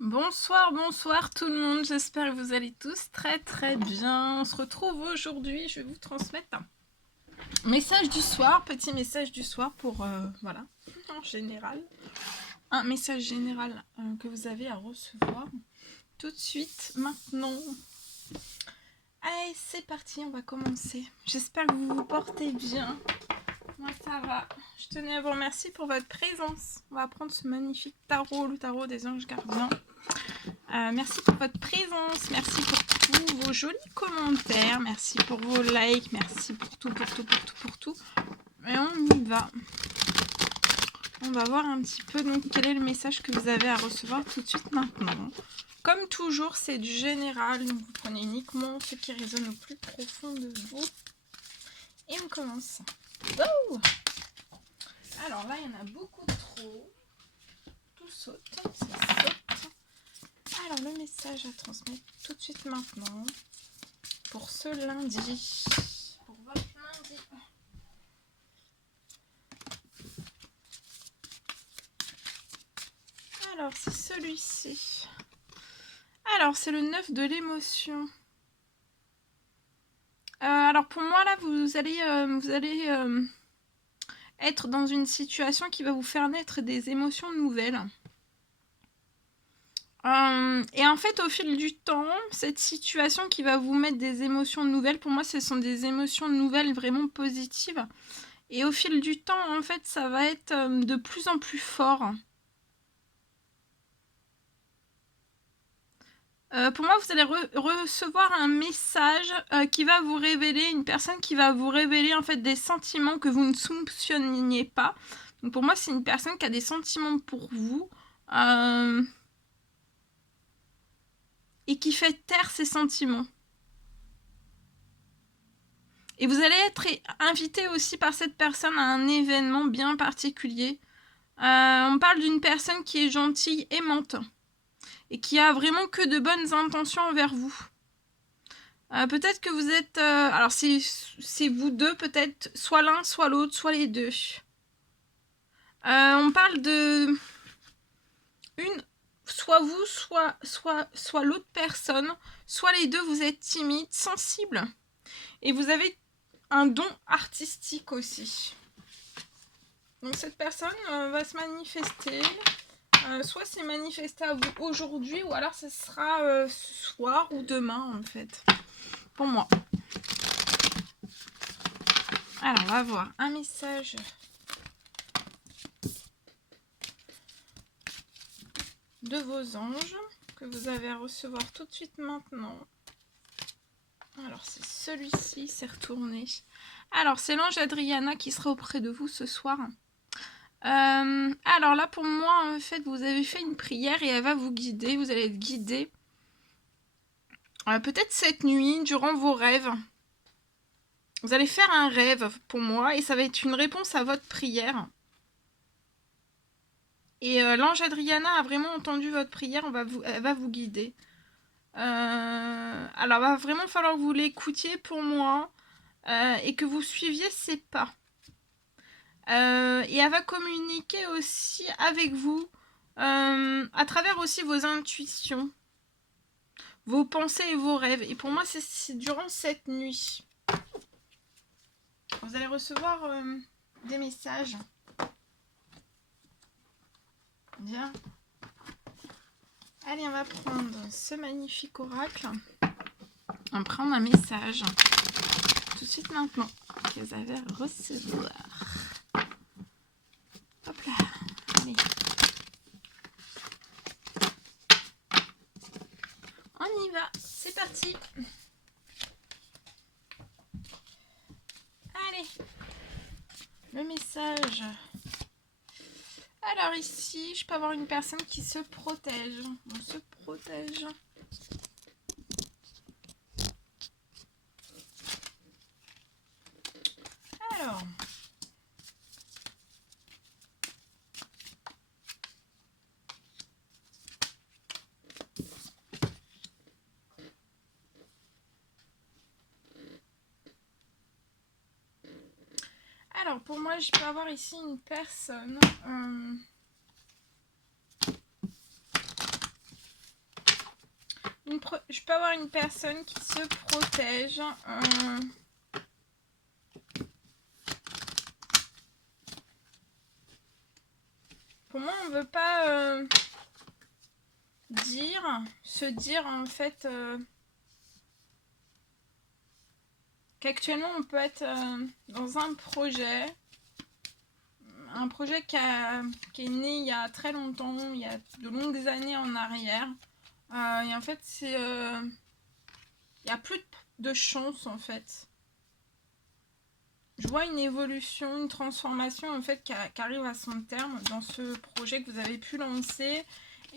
Bonsoir, bonsoir tout le monde, j'espère que vous allez tous très bien. On se retrouve aujourd'hui, je vais vous transmettre un message du soir, petit message du soir pour, voilà, en général. Un message général que vous avez à recevoir tout de suite, maintenant. Allez, c'est parti, on va commencer. J'espère que vous vous portez bien. Moi ça va. Je tenais à vous remercier pour votre présence. On va prendre ce magnifique tarot, le tarot des anges gardiens. Merci pour votre présence, merci pour tous vos jolis commentaires, merci pour vos likes, merci pour tout. Et on y va. On va voir un petit peu donc quel est le message que vous avez à recevoir tout de suite maintenant. Comme toujours, c'est du général, donc vous prenez uniquement ce qui résonne au plus profond de vous. Et on commence. Wow. Alors là, il y en a beaucoup trop. Tout saute, ça saute. Alors, le message à transmettre tout de suite maintenant pour ce lundi. Pour votre lundi. Alors, c'est celui-ci. Alors, c'est le 9 de l'émotion. Alors, pour moi, là, vous allez être dans une situation qui va vous faire naître des émotions nouvelles. Et en fait, au fil du temps, cette situation qui va vous mettre des émotions nouvelles, pour moi, ce sont des émotions nouvelles vraiment positives. Et au fil du temps, en fait, ça va être de plus en plus fort. Pour moi, vous allez recevoir un message qui va vous révéler, une personne qui va vous révéler en fait des sentiments que vous ne soupçonniez pas. Donc pour moi, c'est une personne qui a des sentiments pour vous. Et qui fait taire ses sentiments. Et vous allez être invité aussi par cette personne à un événement bien particulier. On parle d'une personne qui est gentille, aimante, et qui a vraiment que de bonnes intentions envers vous. Peut-être que vous êtes... alors c'est vous deux, peut-être, soit l'un, soit l'autre, soit les deux. On parle de... soit vous, soit l'autre personne, soit les deux, vous êtes timide, sensible, et vous avez un don artistique aussi. Donc cette personne va se manifester, soit c'est manifesté à vous aujourd'hui, ou alors ce sera ce soir ou demain en fait, pour moi. Alors on va voir un message de vos anges que vous avez à recevoir tout de suite maintenant. Alors c'est celui-ci, c'est retourné. Alors c'est l'ange Adriana qui sera auprès de vous ce soir. Alors là pour moi en fait vous avez fait une prière et elle va vous guider, vous allez être guidé peut-être cette nuit durant vos rêves. Vous allez faire un rêve pour moi et ça va être une réponse à votre prière. Et l'ange Adriana a vraiment entendu votre prière, elle va vous guider. Alors il va vraiment falloir que vous l'écoutiez pour moi et que vous suiviez ses pas. Et elle va communiquer aussi avec vous à travers aussi vos intuitions, vos pensées et vos rêves. Et pour moi, c'est durant cette nuit. Vous allez recevoir des messages. Bien. Allez, on va prendre ce magnifique oracle. On va prendre un message tout de suite maintenant que vous allez recevoir. Hop là. Allez. On y va. C'est parti. Allez. Le message. Alors ici, je peux avoir une personne qui se protège. On se protège. Alors. Alors pour moi, je peux avoir ici une personne Je peux avoir une personne qui se protège. Pour moi, on ne veut pas se dire en fait qu'actuellement on peut être dans un projet qui est né il y a très longtemps, il y a de longues années en arrière. Et en fait, il n'y a plus de chance en fait. Je vois une évolution, une transformation en fait qui arrive à son terme dans ce projet que vous avez pu lancer.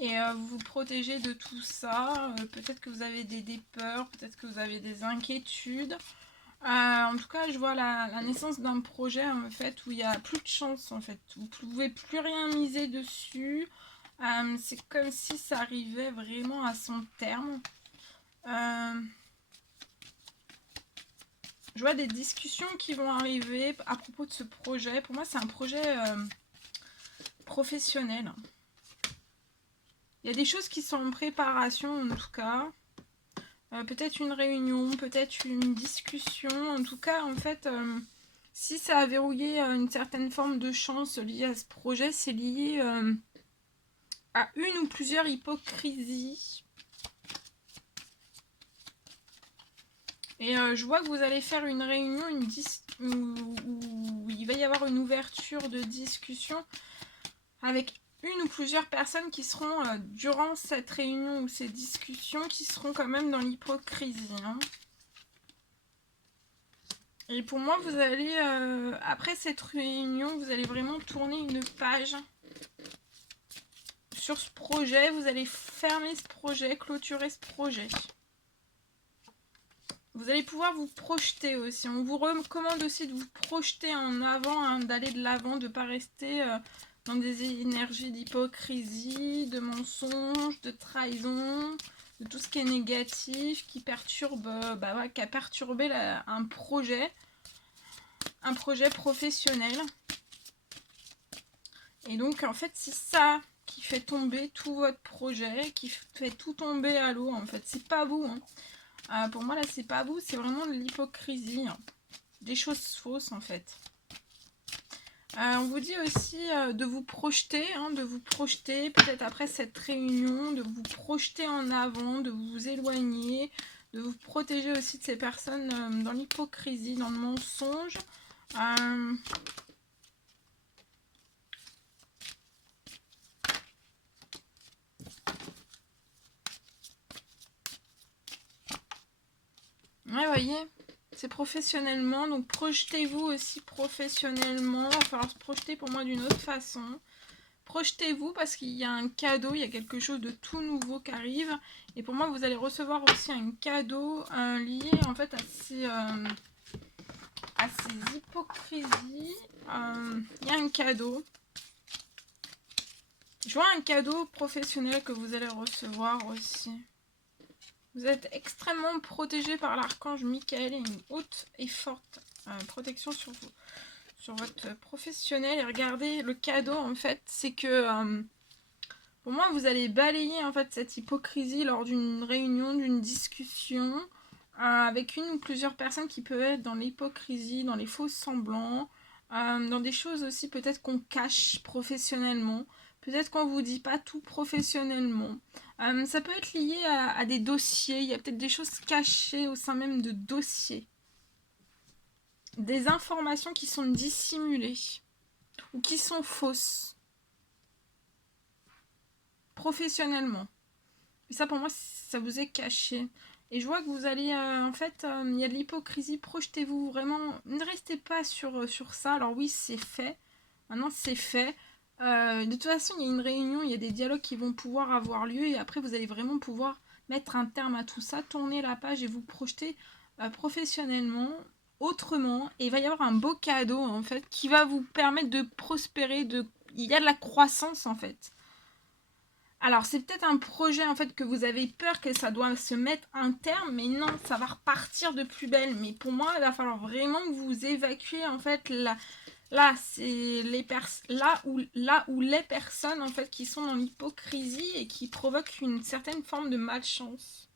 Et vous vous protégez de tout ça. Peut-être que vous avez des peurs, peut-être que vous avez des inquiétudes. En tout cas, je vois la naissance d'un projet en fait où il n'y a plus de chance en fait. Vous ne pouvez plus rien miser dessus. C'est comme si ça arrivait vraiment à son terme. Je vois des discussions qui vont arriver à propos de ce projet. Pour moi, c'est un projet professionnel. Il y a des choses qui sont en préparation en tout cas. Peut-être une réunion, peut-être une discussion. En tout cas, en fait, si ça a verrouillé une certaine forme de chance liée à ce projet, c'est lié à une ou plusieurs hypocrisies. Et je vois que vous allez faire une réunion où il va y avoir une ouverture de discussion avec une ou plusieurs personnes qui seront, durant cette réunion ou ces discussions, qui seront quand même dans l'hypocrisie. Hein. Et pour moi, vous allez, après cette réunion, vous allez vraiment tourner une page sur ce projet. Vous allez fermer ce projet, clôturer ce projet. Vous allez pouvoir vous projeter aussi. On vous recommande aussi de vous projeter en avant, hein, d'aller de l'avant, de ne pas rester dans des énergies d'hypocrisie, de mensonge, de trahison, de tout ce qui est négatif, qui perturbe, qui a perturbé un projet professionnel. Et donc, en fait, c'est ça qui fait tomber tout votre projet, qui fait tout tomber à l'eau, en fait. C'est pas vous, hein. Pour moi, là, c'est pas vous, c'est vraiment de l'hypocrisie. Hein. Des choses fausses, en fait. On vous dit aussi de vous projeter, peut-être après cette réunion, de vous projeter en avant, de vous éloigner, de vous protéger aussi de ces personnes dans l'hypocrisie, dans le mensonge. Ouais, voyez, c'est professionnellement, donc projetez-vous aussi professionnellement. Il va falloir se projeter pour moi d'une autre façon. Projetez-vous parce qu'il y a un cadeau, il y a quelque chose de tout nouveau qui arrive. Et pour moi, vous allez recevoir aussi un cadeau lié en fait à ces hypocrisies. Il y a un cadeau. Je vois un cadeau professionnel que vous allez recevoir aussi. Vous êtes extrêmement protégé par l'archange Michael et une haute et forte protection sur vous, sur votre professionnel. Et regardez, le cadeau en fait, c'est que pour moi, vous allez balayer en fait cette hypocrisie lors d'une réunion, d'une discussion avec une ou plusieurs personnes qui peuvent être dans l'hypocrisie, dans les faux semblants, dans des choses aussi peut-être qu'on cache professionnellement. Peut-être qu'on ne vous dit pas tout professionnellement. Ça peut être lié à des dossiers. Il y a peut-être des choses cachées au sein même de dossiers. Des informations qui sont dissimulées ou qui sont fausses. Professionnellement. Et ça, pour moi, ça vous est caché. Et je vois que vous allez, en fait, il y a de l'hypocrisie. Projetez-vous vraiment. Ne restez pas sur ça. Alors oui, c'est fait. Maintenant, c'est fait. De toute façon, il y a une réunion, il y a des dialogues qui vont pouvoir avoir lieu et après vous allez vraiment pouvoir mettre un terme à tout ça, tourner la page et vous projeter professionnellement, autrement, et il va y avoir un beau cadeau en fait qui va vous permettre de prospérer, il y a de la croissance en fait. Alors c'est peut-être un projet en fait que vous avez peur que ça doit se mettre un terme, mais non, ça va repartir de plus belle. Mais pour moi, il va falloir vraiment que vous évacuez en fait là, c'est là où les personnes en fait qui sont dans l'hypocrisie et qui provoquent une certaine forme de malchance.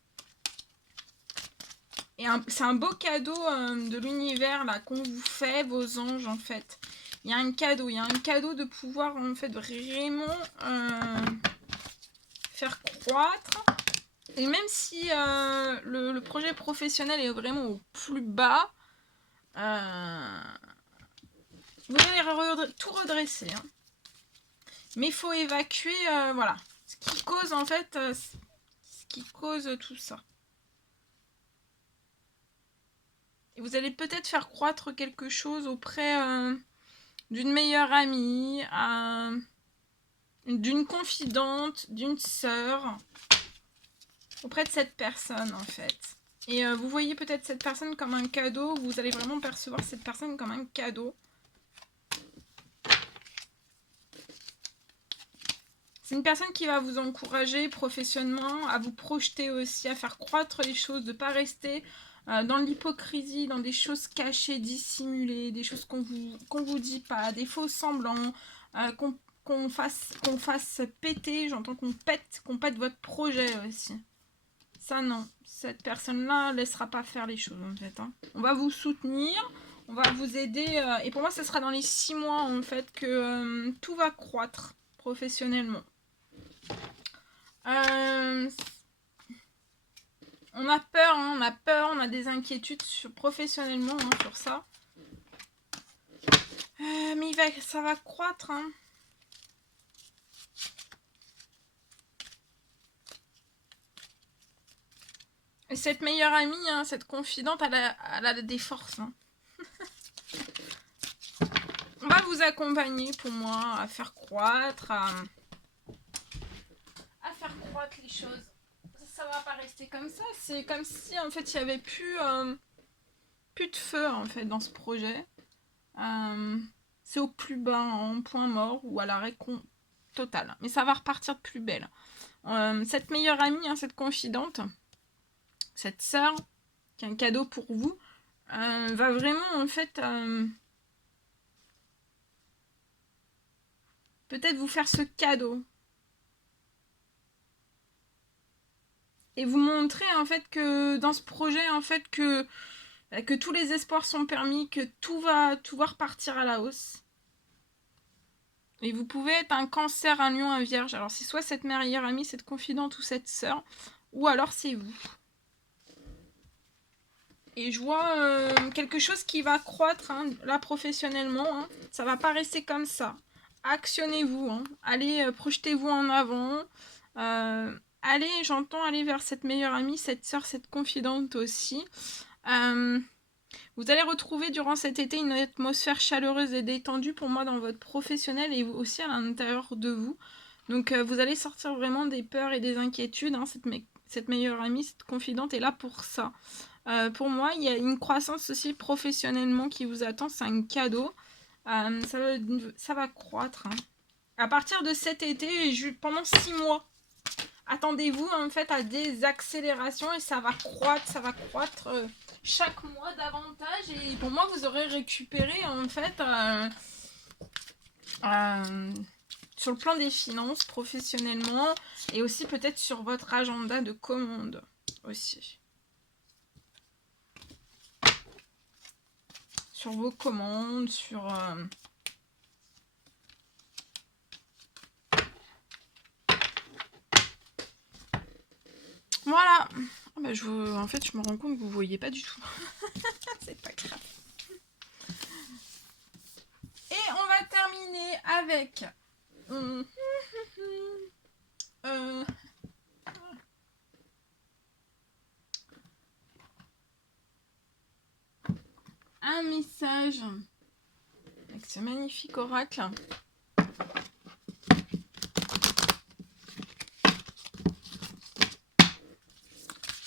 Et c'est un beau cadeau de l'univers là qu'on vous fait, vos anges en fait. Il y a un cadeau de pouvoir en fait vraiment faire croître. Et même si le projet professionnel est vraiment au plus bas, vous allez tout redresser. Hein. Mais il faut évacuer, voilà, ce qui cause en fait, ce qui cause tout ça. Et vous allez peut-être faire croître quelque chose auprès d'une meilleure amie, d'une confidente, d'une sœur, auprès de cette personne en fait. Et vous voyez peut-être cette personne comme un cadeau, vous allez vraiment percevoir cette personne comme un cadeau. C'est une personne qui va vous encourager professionnellement, à vous projeter aussi, à faire croître les choses, de ne pas rester dans l'hypocrisie, dans des choses cachées, dissimulées, des choses qu'on vous dit pas, des faux semblants, qu'on fasse péter, j'entends qu'on pète votre projet aussi. Ça non, cette personne-là ne laissera pas faire les choses en fait. Hein. On va vous soutenir, on va vous aider, et pour moi ce sera dans les 6 mois en fait que tout va croître professionnellement. On a peur, hein, on a des inquiétudes professionnellement hein, sur ça. Mais ça va croître. Hein. Et cette meilleure amie, hein, cette confidente, elle a des forces. Hein. On va vous accompagner pour moi à faire croître, à faire croître les choses. Ça va pas rester comme ça. C'est comme si en fait il y avait plus de feu en fait dans ce projet. C'est au plus bas, en point mort ou à l'arrêt total. Mais ça va repartir de plus belle. Cette meilleure amie, hein, cette confidente, cette sœur, qui a un cadeau pour vous, va vraiment en fait peut-être vous faire ce cadeau. Et vous montrer en fait que dans ce projet, en fait, que tous les espoirs sont permis, que tout va repartir à la hausse. Et vous pouvez être un cancer, un lion, un vierge. Alors c'est soit cette meilleure amie, cette confidente ou cette sœur, ou alors c'est vous. Et je vois quelque chose qui va croître hein, là professionnellement. Hein. Ça va pas rester comme ça. Actionnez-vous. Hein. Allez, projetez-vous en avant. Allez, j'entends aller vers cette meilleure amie, cette sœur, cette confidente aussi. Vous allez retrouver durant cet été une atmosphère chaleureuse et détendue pour moi dans votre professionnel et aussi à l'intérieur de vous. Donc vous allez sortir vraiment des peurs et des inquiétudes. Hein. Cette meilleure amie, cette confidente est là pour ça. Pour moi, il y a une croissance aussi professionnellement qui vous attend. C'est un cadeau. Ça va croître. Hein. À partir de cet été, pendant 6 mois, attendez-vous en fait à des accélérations et ça va croître chaque mois davantage. Et pour moi, vous aurez récupéré en fait sur le plan des finances professionnellement et aussi peut-être sur votre agenda de commande aussi. Sur vos commandes, sur... Voilà. En fait, je me rends compte que vous ne voyez pas du tout. C'est pas grave. Et on va terminer avec... un message avec ce magnifique oracle.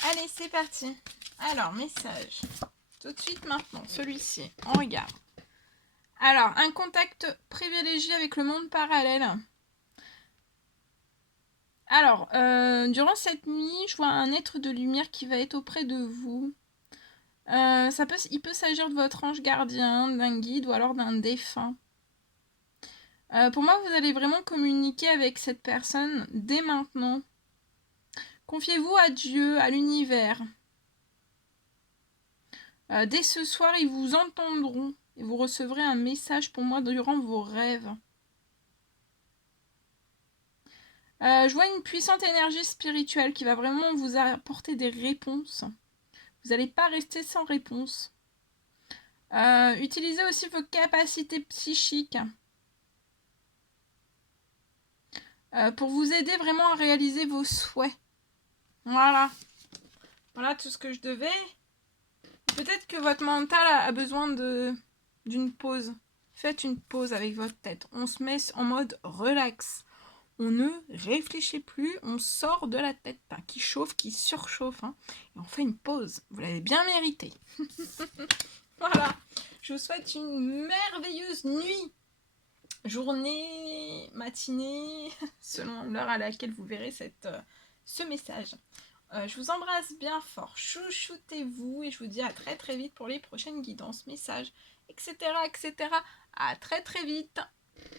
Allez, c'est parti. Alors, message. Tout de suite maintenant, celui-ci. On regarde. Alors, un contact privilégié avec le monde parallèle. Alors, durant cette nuit, je vois un être de lumière qui va être auprès de vous. Il peut s'agir de votre ange gardien, d'un guide ou alors d'un défunt. Pour moi, vous allez vraiment communiquer avec cette personne dès maintenant. Confiez-vous à Dieu, à l'univers. Dès ce soir, ils vous entendront et vous recevrez un message pour moi durant vos rêves. Je vois une puissante énergie spirituelle qui va vraiment vous apporter des réponses. Vous n'allez pas rester sans réponse. Utilisez aussi vos capacités psychiques pour vous aider vraiment à réaliser vos souhaits. Voilà. Voilà tout ce que je devais. Peut-être que votre mental a besoin d'une pause. Faites une pause avec votre tête. On se met en mode relax. On ne réfléchit plus, on sort de la tête qui chauffe, qui surchauffe. Et on fait une pause. Vous l'avez bien mérité. Voilà. Je vous souhaite une merveilleuse nuit. Journée, matinée, selon l'heure à laquelle vous verrez ce message. Je vous embrasse bien fort, chouchoutez-vous et je vous dis à très très vite pour les prochaines guidances, messages, etc. etc. À très très vite.